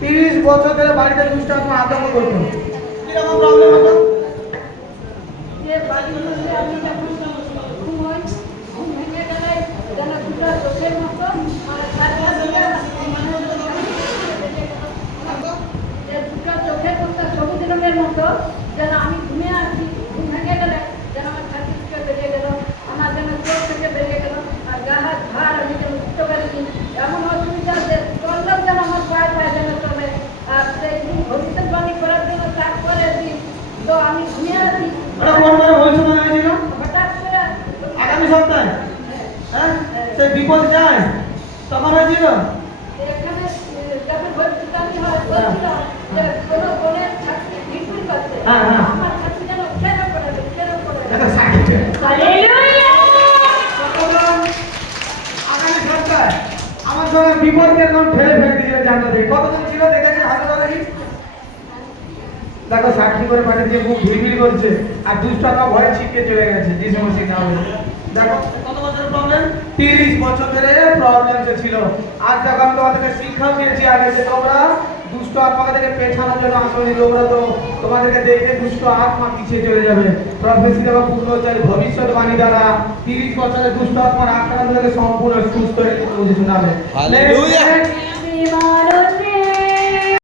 30 বছর ধরে বাড়িতে দুষ্ট আত্মা আতঙ্ক করতো। কিরকম প্রবলেম হতো? যে বাড়ির মধ্যে আমি যখন ঘুম হয়, ঘুম ভেঙে গেলে যেন দুটো চোখের মতো মানে যে দুটো চোখের মতো সবুজ রঙের মতো যেন আমি ঘুমিয়ে আছি, ঘুম ভেঙে গেলে যেন আমার ছাতি থেকে বেরিয়ে গেল, আমার যেন চোখ থেকে বেরিয়ে গেল, আর গা হাত ভার আমি যেন উঠতে পারিনি, এমন অসুবিধা যে চললেও যেন আমার পায়ে পায়ে যেন চলে। আর সেই ভবিষ্যৎবাণী করার জন্য তারপরে দিন তো আমি ঘুমিয়ে আছি, ওটা কোন করে ভবিষ্যৎবাণী হয়েছিল? হঠাৎ করে আগামী সপ্তাহে? হ্যাঁ, সেই বিপদ যায় তখন হয়েছিল। এখানে যখন ভবিষ্যৎবাণী হয় বলছিল যে কোনো বোনের ছাত্রী ভিড় করছে, হ্যাঁ, হ্যাঁ। আমার ছাত্রী যেন খেয়ে পড়ে দেখো সাইডে হালেলুয়া। আগামী সপ্তাহে আমার সঙ্গে বিপদের নাম ঠেলে ফেলে দিয়েছে জান্নাতে। কতজন ছিল দেখেছেন হাতে দেখি? দেখো সাক্ষী করে পাঠিয়ে দিয়ে খুব ভিড় করছে আর দুষ্ট আত্মা ভয়ে ছিটকে চলে গেছে যিশু মসিহ নামে। দেখো কত বছর প্রবলেম? 30 বছর ধরে প্রবলেম ছিল। আজ দেখো আমি তোমাদেরকে শিক্ষা দিয়েছি আগে যে তোমরা দুষ্ট আত্মাকে থেকে পেছানোর জন্য আসলে তোমরা তো তোমাদেরকে দেখে দুষ্ট আত্মা পিছিয়ে চলে যাবে। প্রফেসি দেখো পূর্ণ হচ্ছে ভবিষ্যৎবাণী দ্বারা 30 বছরের দুষ্ট আত্মার আক্রান্ত থেকে সম্পূর্ণ সুস্থ হয়ে যিশু নামে। হালেলুয়া।